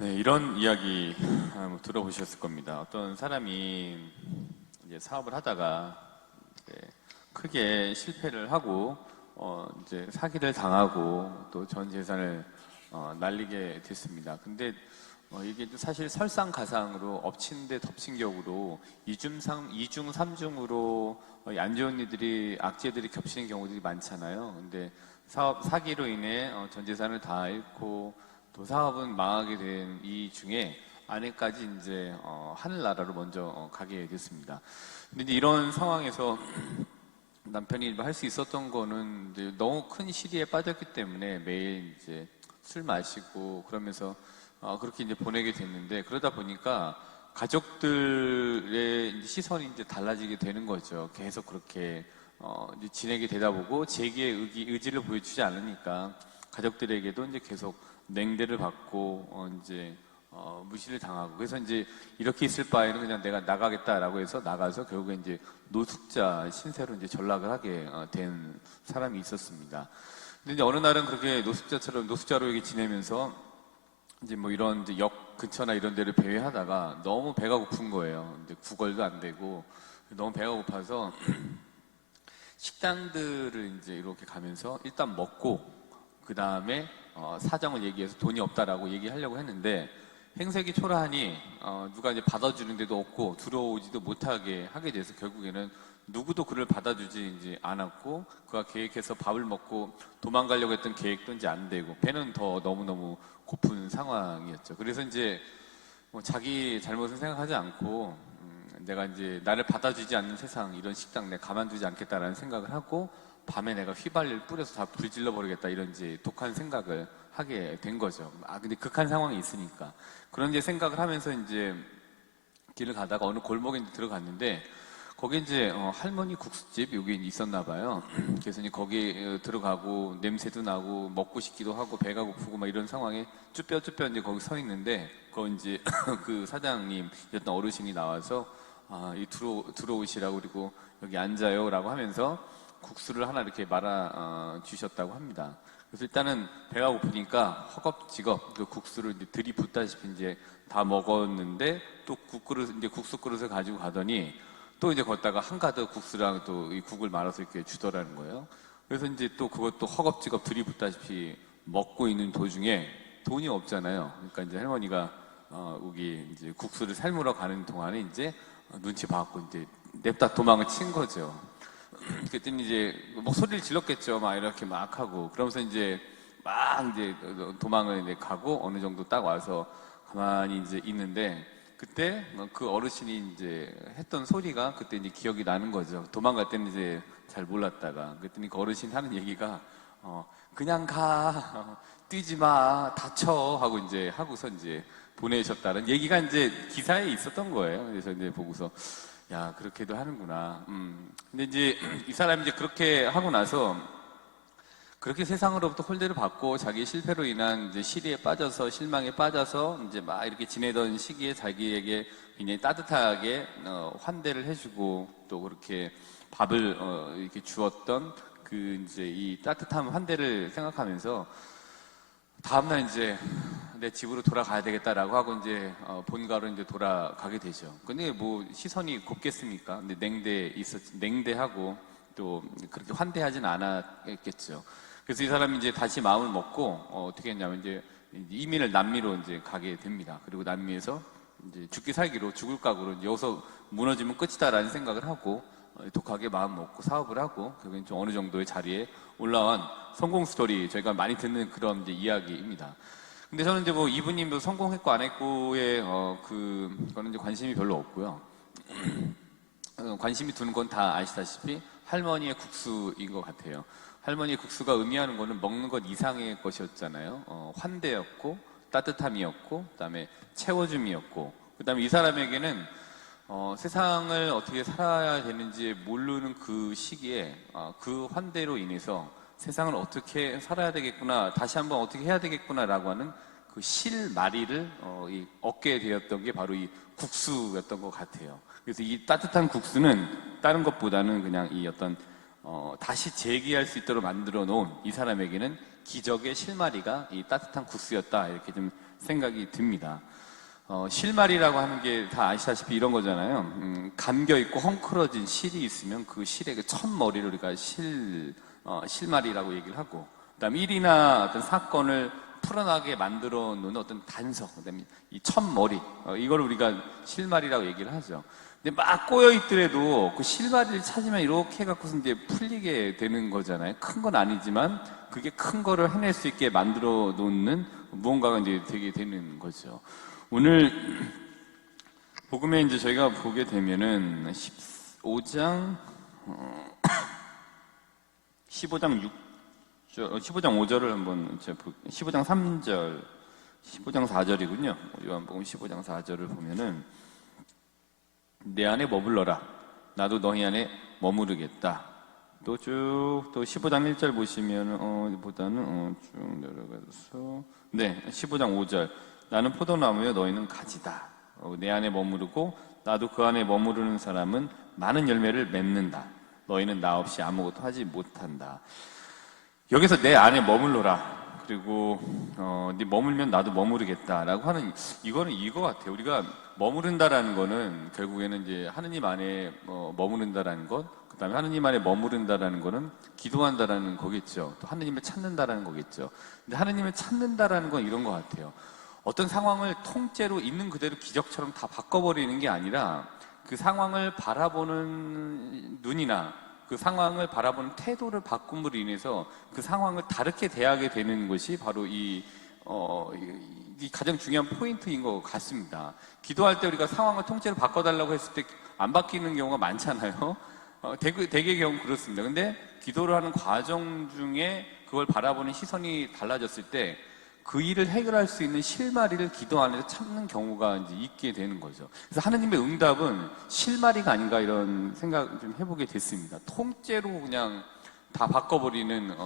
네, 이런 이야기 들어보셨을 겁니다. 어떤 사람이 이제 사업을 하다가 이제 크게 실패를 하고 이제 사기를 당하고 또 전 재산을 날리게 됐습니다. 근데 이게 사실 설상가상으로 엎친 데 덮친 격으로 이중 삼중으로 안 좋은 일들이 악재들이 겹치는 경우들이 많잖아요. 근데 사기로 인해 전 재산을 다 잃고 또 사업은 망하게 된 이 중에 아내까지 이제 하늘나라로 먼저 가게 됐습니다. 근데 이제 이런 상황에서 남편이 할 수 있었던 거는 이제 너무 큰 시리에 빠졌기 때문에 매일 이제 술 마시고 그러면서 그렇게 이제 보내게 됐는데, 그러다 보니까 가족들의 시선이 이제 달라지게 되는 거죠. 계속 그렇게 이제 지내게 되다 보고 자기의 의지를 보여주지 않으니까 가족들에게도 이제 계속 냉대를 받고 이제 무시를 당하고, 그래서 이제 이렇게 있을 바에는 그냥 내가 나가겠다라고 해서 나가서 결국에 이제 노숙자 신세로 이제 전락을 하게 된 사람이 있었습니다. 근데 이제 어느 날은 그렇게 노숙자로 이렇게 지내면서 이제 뭐 이런 이제 역 근처나 이런 데를 배회하다가 너무 배가 고픈 거예요. 이제 구걸도 안 되고 너무 배가 고파서 식당들을 이제 이렇게 가면서 일단 먹고 그 다음에 사정을 얘기해서 돈이 없다라고 얘기하려고 했는데, 행색이 초라하니 누가 이제 받아주는 데도 없고 들어오지도 못하게 하게 돼서 결국에는 누구도 그를 받아주지 이제 않았고, 그가 계획해서 밥을 먹고 도망가려고 했던 계획도 이제 안 되고 배는 더 너무너무 고픈 상황이었죠. 그래서 이제 뭐 자기 잘못은 생각하지 않고 내가 이제 나를 받아주지 않는 세상, 이런 식당 내가 가만두지 않겠다라는 생각을 하고 밤에 내가 휘발유를 뿌려서 다 불질러 버리겠다, 이런 이제 독한 생각을 하게 된 거죠. 근데 극한 상황이 있으니까 그런 이제 생각을 하면서 이제 길을 가다가 어느 골목에 이제 들어갔는데, 거기 이제 할머니 국수집 여기 있었나 봐요. 그래서 이제 거기 들어가고 냄새도 나고 먹고 싶기도 하고 배가 고프고 막 이런 상황에 쭈뼛쭈뼛 이제 거기 서 있는데, 거기 이제 그 사장님이었던 어르신이 나와서 들어오시라고, 그리고 여기 앉아요라고 하면서 국수를 하나 이렇게 말아 주셨다고 합니다. 그래서 일단은 배가 고프니까 허겁지겁 그 국수를 이제 들이붓다시피 이제 다 먹었는데, 또 국수 그릇을 가지고 가더니 또 이제 걷다가 한가득 국수랑 또 이 국을 말아서 이렇게 주더라는 거예요. 그래서 이제 또 그것도 허겁지겁 들이붓다시피 먹고 있는 도중에 돈이 없잖아요. 그러니까 이제 할머니가 여기 이제 국수를 삶으러 가는 동안에 이제 눈치 봐갖고 이제 냅다 도망을 친 거죠. 그랬더니 이제 목소리를 질렀겠죠. 막 이렇게 막 하고 그러면서 이제 막 이제 도망을 이제 가고 어느 정도 딱 와서 가만히 이제 있는데, 그때 그 어르신이 이제 했던 소리가 그때 이제 기억이 나는 거죠. 도망갈 때는 이제 잘 몰랐다가. 그랬더니 그 어르신 하는 얘기가 그냥 가, 뛰지 마, 다쳐 하고 이제 하고서 이제 보내셨다는 얘기가 이제 기사에 있었던 거예요. 그래서 이제 보고서 야, 그렇게도 하는구나. 근데 이제 이 사람이 이제 그렇게 하고 나서 그렇게 세상으로부터 홀대를 받고 자기 실패로 인한 이제 시리에 빠져서 실망에 빠져서 이제 막 이렇게 지내던 시기에 자기에게 굉장히 따뜻하게 환대를 해주고 또 그렇게 밥을 이렇게 주었던 그 이제 이 따뜻한 환대를 생각하면서 다음날 이제 내 집으로 돌아가야 되겠다라고 하고 이제 본가로 이제 돌아가게 되죠. 근데 뭐 시선이 곱겠습니까? 근데 냉대하고 또 그렇게 환대하진 않았겠죠. 그래서 이 사람이 이제 다시 마음을 먹고 어떻게 했냐면 이제 이민을 남미로 이제 가게 됩니다. 그리고 남미에서 이제 죽기 살기로 죽을 각오로 여기서 무너지면 끝이다라는 생각을 하고 독하게 마음 먹고 사업을 하고 결국엔 좀 어느 정도의 자리에 올라온 성공 스토리, 저희가 많이 듣는 그런 이제 이야기입니다. 근데 저는 이제 뭐 이분이 뭐 성공했고 안 했고에 그거는 이제 관심이 별로 없고요. 관심이 두는 건 다 아시다시피 할머니의 국수인 것 같아요. 할머니의 국수가 의미하는 거는 먹는 것 이상의 것이었잖아요. 환대였고 따뜻함이었고 그다음에 채워줌이었고, 그다음에 이 사람에게는 세상을 어떻게 살아야 되는지 모르는 그 시기에 그 환대로 인해서 세상을 어떻게 살아야 되겠구나, 다시 한번 어떻게 해야 되겠구나라고 하는 그 실마리를 얻게 되었던 게 바로 이 국수였던 것 같아요. 그래서 이 따뜻한 국수는 다른 것보다는 그냥 이 어떤 다시 재기할 수 있도록 만들어 놓은 이 사람에게는 기적의 실마리가 이 따뜻한 국수였다, 이렇게 좀 생각이 듭니다. 실말이라고 하는 게 다 아시다시피 이런 거잖아요. 감겨있고 헝클어진 실이 있으면 그 실의 그 첫머리를 우리가 실말이라고 얘기를 하고, 그 다음에 일이나 어떤 사건을 풀어나게 만들어 놓는 어떤 단서, 그 다음에 이 첫머리, 이걸 우리가 실말이라고 얘기를 하죠. 근데 막 꼬여있더라도 그 실마리를 찾으면 이렇게 해갖고서 이제 풀리게 되는 거잖아요. 큰 건 아니지만 그게 큰 거를 해낼 수 있게 만들어 놓는 무언가가 이제 되게 되는 거죠. 오늘 복음에 이제 저희가 보게 되면은 15장 5절을 한번 15장 3절, 15장 4절이군요. 요한복음 15장 4절을 보면은 내 안에 머물러라. 나도 너희 안에 머무르겠다. 또 15장 1절 보시면은 쭉 내려가서 네, 15장 5절. 나는 포도나무여 너희는 가지다. 내 안에 머무르고 나도 그 안에 머무르는 사람은 많은 열매를 맺는다. 너희는 나 없이 아무것도 하지 못한다. 여기서 내 안에 머물러라. 그리고 네 머물면 나도 머무르겠다라고 하는, 이거는 이거 같아요. 우리가 머무른다라는 거는 결국에는 이제 하느님 안에 머무른다라는 것, 그 다음에 하느님 안에 머무른다라는 거는 기도한다라는 거겠죠. 또 하느님을 찾는다라는 거겠죠. 근데 하느님을 찾는다라는 건 이런 것 같아요. 어떤 상황을 통째로 있는 그대로 기적처럼 다 바꿔버리는 게 아니라 그 상황을 바라보는 눈이나 그 상황을 바라보는 태도를 바꿈으로 인해서 그 상황을 다르게 대하게 되는 것이 바로 이 가장 중요한 포인트인 것 같습니다. 기도할 때 우리가 상황을 통째로 바꿔달라고 했을 때 안 바뀌는 경우가 많잖아요. 대개의 경우 그렇습니다. 근데 기도를 하는 과정 중에 그걸 바라보는 시선이 달라졌을 때 그 일을 해결할 수 있는 실마리를 기도 안에서 찾는 경우가 이제 있게 되는 거죠. 그래서 하느님의 응답은 실마리가 아닌가 이런 생각 좀 해보게 됐습니다. 통째로 그냥 다 바꿔버리는,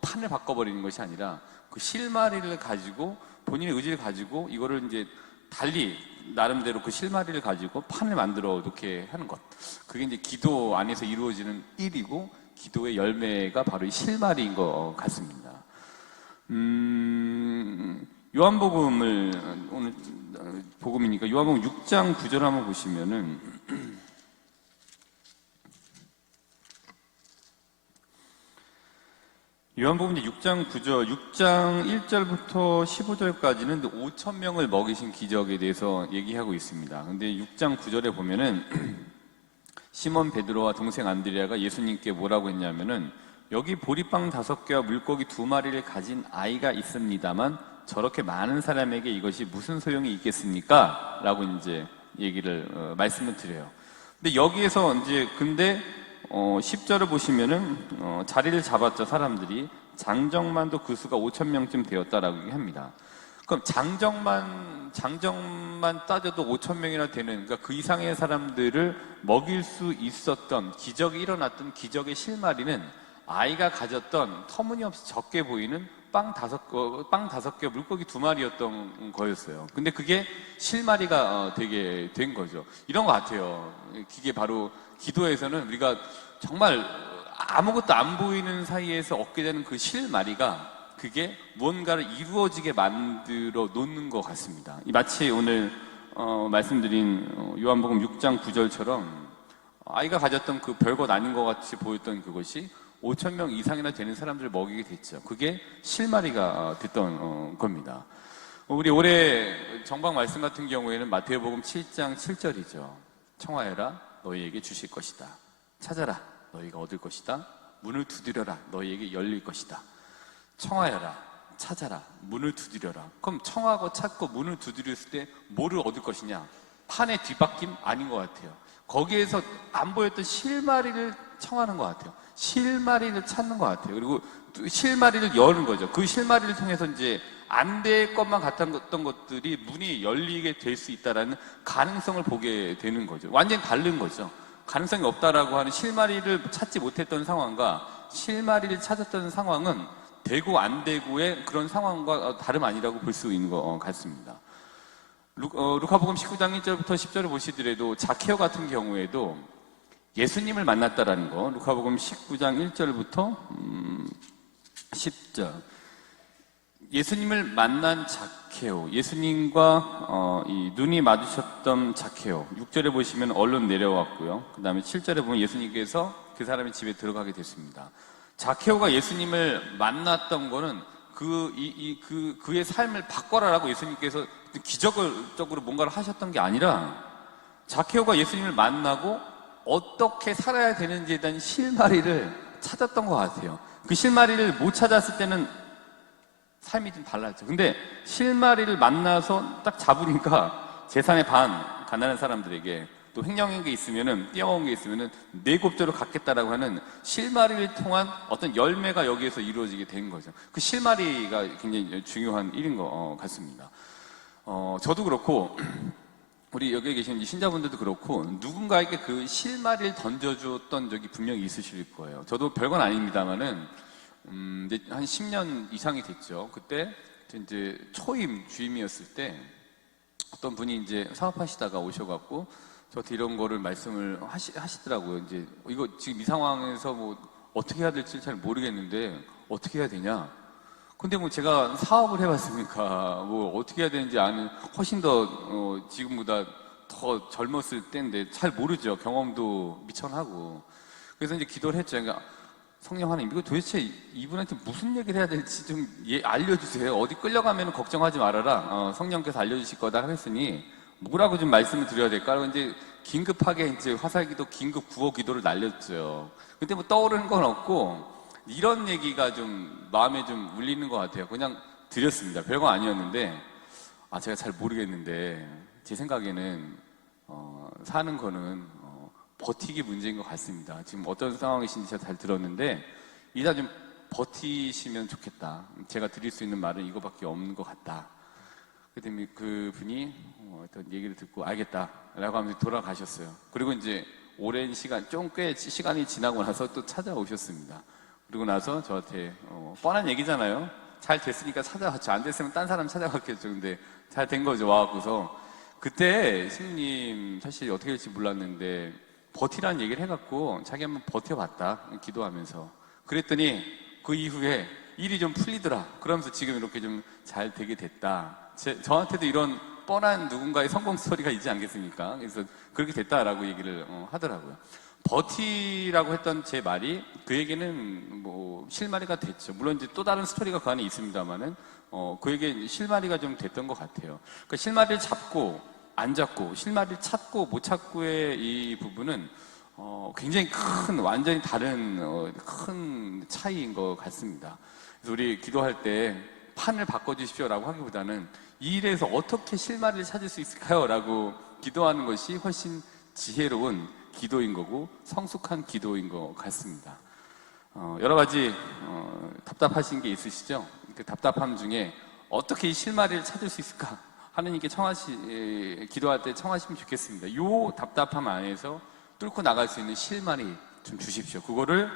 판을 바꿔버리는 것이 아니라 그 실마리를 가지고 본인의 의지를 가지고 이거를 이제 달리 나름대로 그 실마리를 가지고 판을 만들어 놓게 하는 것. 그게 이제 기도 안에서 이루어지는 일이고 기도의 열매가 바로 이 실마리인 것 같습니다. 요한복음을 오늘 복음이니까 요한복음 6장 9절 한번 보시면은 요한복음 6장 9절, 6장 1절부터 15절까지는 5,000명을 먹이신 기적에 대해서 얘기하고 있습니다. 근데 6장 9절에 보면은 시몬 베드로와 동생 안드레아가 예수님께 뭐라고 했냐면은 여기 보리빵 5개와 물고기 2마리를 가진 아이가 있습니다만 저렇게 많은 사람에게 이것이 무슨 소용이 있겠습니까? 라고 이제 얘기를 말씀을 드려요. 근데 여기에서 이제 10절을 보시면은 자리를 잡았죠. 사람들이 장정만도 그 수가 5,000명쯤 되었다라고 얘기합니다. 그럼 장정만 따져도 5,000명이나 되는, 그러니까 그 이상의 사람들을 먹일 수 있었던 기적이 일어났던 기적의 실마리는 아이가 가졌던 터무니없이 적게 보이는 빵 5개, 물고기 2마리였던 거였어요. 근데 그게 실마리가 되게 된 거죠. 이런 것 같아요. 이게 바로 기도에서는 우리가 정말 아무것도 안 보이는 사이에서 얻게 되는 그 실마리가 그게 무언가를 이루어지게 만들어 놓는 것 같습니다. 마치 오늘 말씀드린 요한복음 6장 9절처럼 아이가 가졌던 그 별것 아닌 것 같이 보였던 그것이 5,000명 이상이나 되는 사람들을 먹이게 됐죠. 그게 실마리가 됐던 겁니다. 우리 올해 정방 말씀 같은 경우에는 마태복음 7장 7절이죠. 청하여라 너희에게 주실 것이다. 찾아라 너희가 얻을 것이다. 문을 두드려라 너희에게 열릴 것이다. 청하여라 찾아라 문을 두드려라. 그럼 청하고 찾고 문을 두드렸을 때 뭐를 얻을 것이냐? 판의 뒷바뀜 아닌 것 같아요. 거기에서 안 보였던 실마리를 청하는 것 같아요. 실마리를 찾는 것 같아요. 그리고 실마리를 여는 거죠. 그 실마리를 통해서 이제 안 될 것만 같았던 것들이 문이 열리게 될 수 있다라는 가능성을 보게 되는 거죠. 완전히 다른 거죠. 가능성이 없다라고 하는 실마리를 찾지 못했던 상황과 실마리를 찾았던 상황은 되고 안 되고의 그런 상황과 다름 아니라고 볼 수 있는 것 같습니다. 루카복음 19장 1절부터 10절을 보시더라도 자케오 같은 경우에도 예수님을 만났다라는 거, 루카복음 19장 1절부터 10절. 예수님을 만난 자케오, 예수님과 이 눈이 마주쳤던 자케오. 6절에 보시면 얼른 내려왔고요. 그 다음에 7절에 보면 예수님께서 그 사람의 집에 들어가게 됐습니다. 자케오가 예수님을 만났던 거는 그의 삶을 바꿔라라고 예수님께서 기적적으로 뭔가를 하셨던 게 아니라, 자케오가 예수님을 만나고 어떻게 살아야 되는지에 대한 실마리를 찾았던 것 같아요. 그 실마리를 못 찾았을 때는 삶이 좀 달랐죠. 근데 실마리를 만나서 딱 잡으니까 재산의 반, 가난한 사람들에게, 또 횡령한 게 있으면은, 띄어온 게 있으면은 네 곱절로 갚겠다라고 하는 실마리를 통한 어떤 열매가 여기에서 이루어지게 된 거죠. 그 실마리가 굉장히 중요한 일인 것 같습니다. 저도 그렇고, 우리 여기 계신 신자분들도 그렇고, 누군가에게 그 실마리를 던져주었던 적이 분명히 있으실 거예요. 저도 별건 아닙니다만은, 이제 한 10년 이상이 됐죠. 그때 이제 초임 주임이었을 때 어떤 분이 이제 사업하시다가 오셔갖고 저한테 이런 거를 말씀을 하시더라고요. 이제 이거 지금 이 상황에서 뭐 어떻게 해야 될지 잘 모르겠는데 어떻게 해야 되냐. 근데 뭐 제가 사업을 해봤으니까 뭐 어떻게 해야 되는지 아는, 훨씬 더 지금보다 더 젊었을 때인데 잘 모르죠. 경험도 미천하고. 그래서 이제 기도를 했죠. 그러니까 성령 하나님, 이거 도대체 이분한테 무슨 얘기를 해야 될지 좀 알려주세요. 어디 끌려가면 걱정하지 말아라. 성령께서 알려주실 거다 했으니 뭐라고 좀 말씀을 드려야 될까? 그리고 이제 긴급하게 이제 화살기도 긴급 구호 기도를 날렸죠. 근데 뭐 떠오르는 건 없고, 이런 얘기가 좀 마음에 좀 울리는 것 같아요. 그냥 드렸습니다. 별거 아니었는데, 제가 잘 모르겠는데 제 생각에는 사는 거는 버티기 문제인 것 같습니다. 지금 어떤 상황이신지 제가 잘 들었는데, 이자 좀 버티시면 좋겠다. 제가 드릴 수 있는 말은 이거밖에 없는 것 같다. 그랬더니 그 분이 어떤 얘기를 듣고 알겠다 라고 하면서 돌아가셨어요. 그리고 이제 오랜 시간, 좀 꽤 시간이 지나고 나서 또 찾아오셨습니다. 그리고 나서 저한테 뻔한 얘기잖아요. 잘 됐으니까 찾아왔죠. 안 됐으면 딴 사람 찾아갔겠죠. 근데 잘 된 거죠. 와갖고서 그때 신님 사실 어떻게 될지 몰랐는데 버티라는 얘기를 해갖고 자기 한번 버텨봤다, 기도하면서. 그랬더니 그 이후에 일이 좀 풀리더라. 그러면서 지금 이렇게 좀 잘 되게 됐다. 저한테도 이런 뻔한 누군가의 성공 스토리가 있지 않겠습니까? 그래서 그렇게 됐다라고 얘기를 하더라고요. 버티라고 했던 제 말이 그에게는 뭐 실마리가 됐죠. 물론 이제 또 다른 스토리가 그 안에 있습니다만은 그에게 실마리가 좀 됐던 것 같아요. 그러니까 실마리를 잡고 안 잡고, 실마리를 찾고 못 찾고의 이 부분은 굉장히 큰, 완전히 다른 큰 차이인 것 같습니다. 그래서 우리 기도할 때 판을 바꿔주십시오라고 하기보다는 이 일에서 어떻게 실마리를 찾을 수 있을까요? 라고 기도하는 것이 훨씬 지혜로운 기도인 거고 성숙한 기도인 것 같습니다. 여러 가지 답답하신 게 있으시죠? 그 답답함 중에 어떻게 이 실마리를 찾을 수 있을까? 하느님께 기도할 때 청하시면 좋겠습니다. 이 답답함 안에서 뚫고 나갈 수 있는 실마리 좀 주십시오. 그거를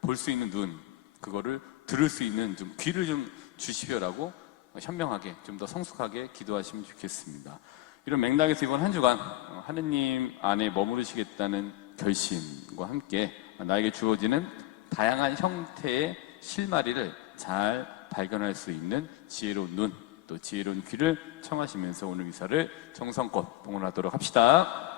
볼 수 있는 눈, 그거를 들을 수 있는 좀 귀를 좀 주십시오라고 현명하게, 좀 더 성숙하게 기도하시면 좋겠습니다. 이런 맥락에서 이번 한 주간 하느님 안에 머무르시겠다는 결심과 함께 나에게 주어지는 다양한 형태의 실마리를 잘 발견할 수 있는 지혜로운 눈, 또 지혜로운 귀를 청하시면서 오늘 미사를 정성껏 봉헌하도록 합시다.